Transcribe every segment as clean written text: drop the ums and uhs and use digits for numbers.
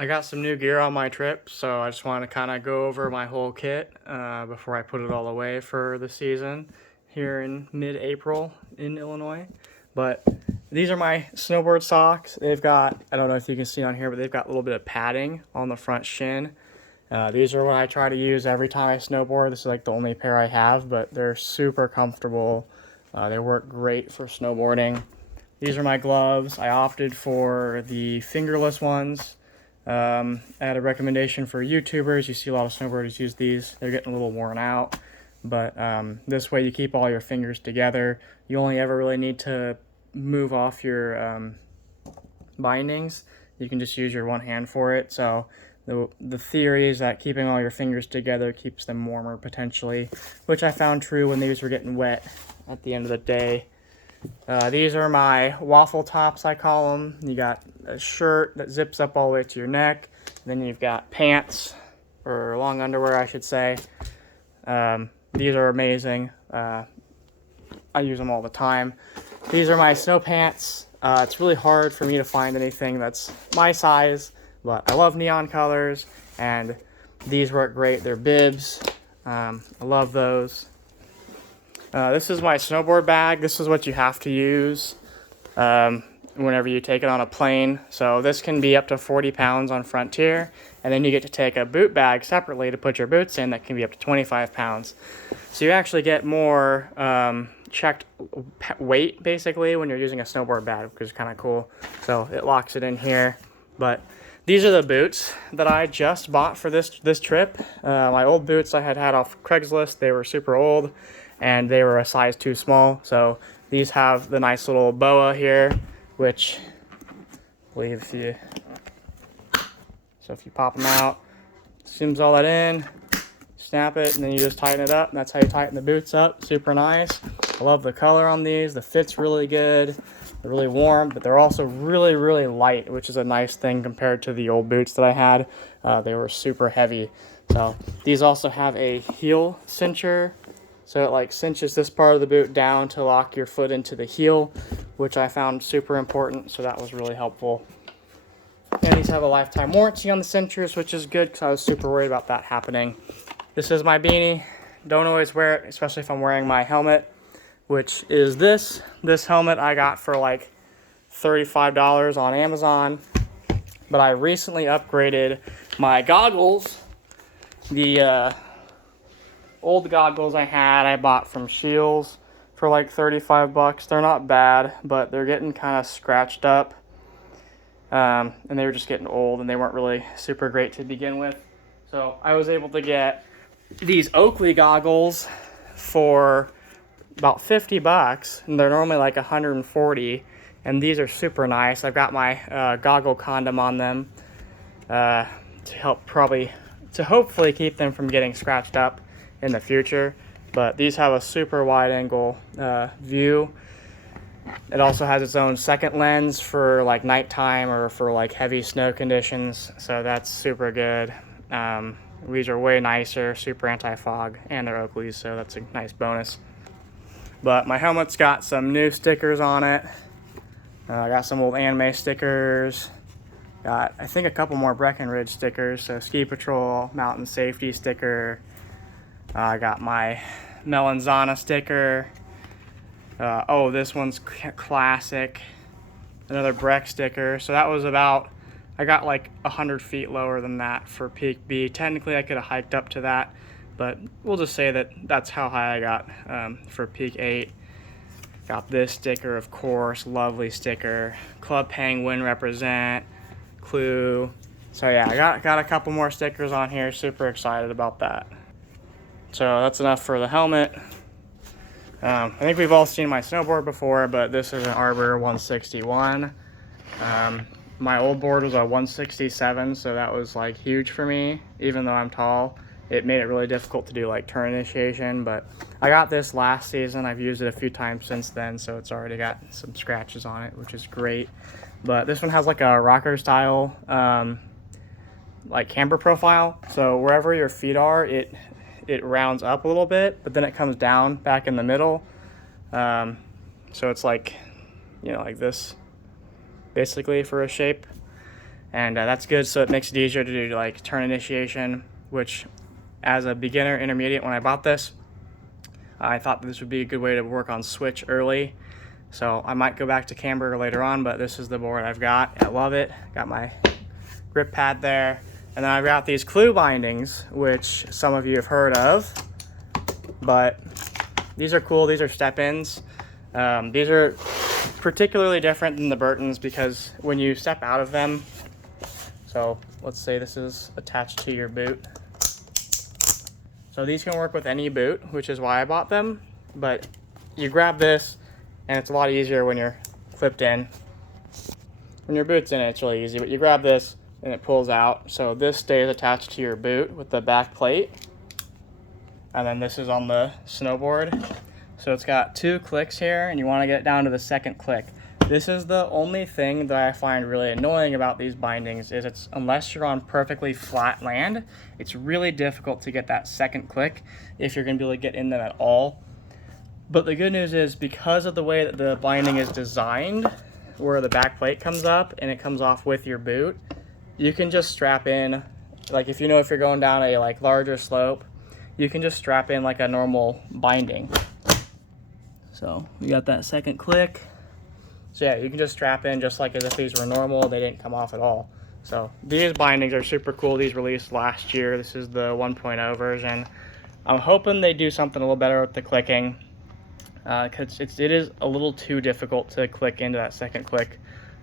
I got some new gear on my trip, so I just want to kind of go over my whole kit before I put it all away for the season here in mid-April in Illinois. But these are my snowboard socks. They've got, I don't know if you can see on here, but they've got a little bit of padding on the front shin. These are what I try to use every time I snowboard. This is like the only pair I have, but they're super comfortable. They work great for snowboarding. These are my gloves. I opted for the fingerless ones. I had a recommendation for YouTubers. You see a lot of snowboarders use these. They're getting a little worn out, but this way you keep all your fingers together. You only ever really need to move off your bindings. You can just use your one hand for it. So the theory is that keeping all your fingers together keeps them warmer potentially, which I found true when these were getting wet at the end of the day. These are my waffle tops, I call them. You got a shirt that zips up all the way to your neck. Then you've got pants, or long underwear, I should say. These are amazing. I use them all the time. These are my snow pants. It's really hard for me to find anything that's my size, but I love neon colors, and these work great. They're bibs. I love those. This is my snowboard bag. This is what you have to use whenever you take it on a plane. So this can be up to 40 pounds on Frontier, and then you get to take a boot bag separately to put your boots in that can be up to 25 pounds. So you actually get more checked weight basically when you're using a snowboard bag, which is kind of cool. So it locks it in here. But these are the boots that I just bought for this trip. My old boots I had off Craigslist. They were super old, and they were a size too small. So these have the nice little boa here, which I believe if you pop them out, zooms all that in, snap it, and then you just tighten it up, and that's how you tighten the boots up. Super nice. I love the color on these. The fit's really good. They're really warm, but they're also really, really light, which is a nice thing compared to the old boots that I had. They were super heavy. So these also have a heel cincher. So it like cinches this part of the boot down to lock your foot into the heel, which I found super important. So that was really helpful. And these have a lifetime warranty on the cinchers, which is good because I was super worried about that happening. This is my beanie. Don't always wear it, especially if I'm wearing my helmet, which is this. This helmet I got for like $35 on Amazon. But I recently upgraded my goggles. The old goggles I had, I bought from Shields for like 35 bucks. They're not bad, but they're getting kind of scratched up. And they were just getting old, and they weren't really super great to begin with. So I was able to get these Oakley goggles for about 50 bucks, and they're normally like 140, and these are super nice. I've got my goggle condom on them to hopefully keep them from getting scratched up in the future. But these have a super wide angle view. It also has its own second lens for like nighttime or for like heavy snow conditions, so that's super good. These are way nicer, super anti-fog, and they're Oakleys, so that's a nice bonus. But my helmet's got some new stickers on it. I got some old anime stickers. Got, I think, a couple more Breckenridge stickers, so Ski Patrol, Mountain Safety sticker. I got my Melanzana sticker. Oh, this one's classic. Another Breck sticker. So that was about, I got like 100 feet lower than that for Peak B. Technically, I could have hiked up to that, but we'll just say that that's how high I got for Peak 8. Got this sticker, of course. Lovely sticker. Club Penguin represent. CLEW. So yeah, I got a couple more stickers on here. Super excited about that. So that's enough for the helmet. I think we've all seen my snowboard before, but this is an Arbor 161. My old board was a 167, so that was like huge for me, even though I'm tall. It made it really difficult to do like turn initiation, but I got this last season. I've used it a few times since then, so it's already got some scratches on it, which is great. But this one has like a rocker style like camber profile, so wherever your feet are, it rounds up a little bit, but then it comes down back in the middle. So it's like, you know, like this basically for a shape. and that's good, so it makes it easier to do like turn initiation, which as a beginner intermediate when I bought this, I thought this would be a good way to work on switch early. So I might go back to camber later on, but this is the board I've got. I love it. Got my grip pad there. And then I've got these CLEW bindings, which some of you have heard of, but these are cool. These are step-ins. These are particularly different than the Burtons because when you step out of them, so let's say this is attached to your boot. So these can work with any boot, which is why I bought them, but you grab this and it's a lot easier when you're clipped in. When your boot's in, it's really easy, but you grab this and it pulls out. So this stays attached to your boot with the back plate. And then this is on the snowboard. So it's got 2 clicks here, and you want to get it down to the second click. This is the only thing that I find really annoying about these bindings is it's unless you're on perfectly flat land, it's really difficult to get that second click if you're going to be able to get in them at all. But the good news is because of the way that the binding is designed, where the back plate comes up and it comes off with your boot, you can just strap in, like if you're going down a like larger slope, you can just strap in like a normal binding. So we got that second click. So yeah, you can just strap in just like as if these were normal. They didn't come off at all. So these bindings are super cool. These released last year. This is the 1.0 version. I'm hoping they do something a little better with the clicking, because it is a little too difficult to click into that second click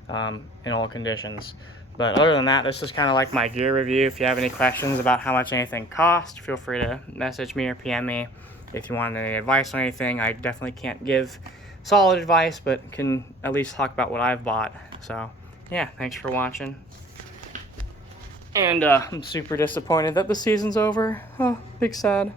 in all conditions. But other than that, this is kind of like my gear review. If you have any questions about how much anything costs, feel free to message me or PM me. If you want any advice on anything, I definitely can't give solid advice, but can at least talk about what I've bought. So yeah, thanks for watching. And I'm super disappointed that the season's over. Oh, big sad.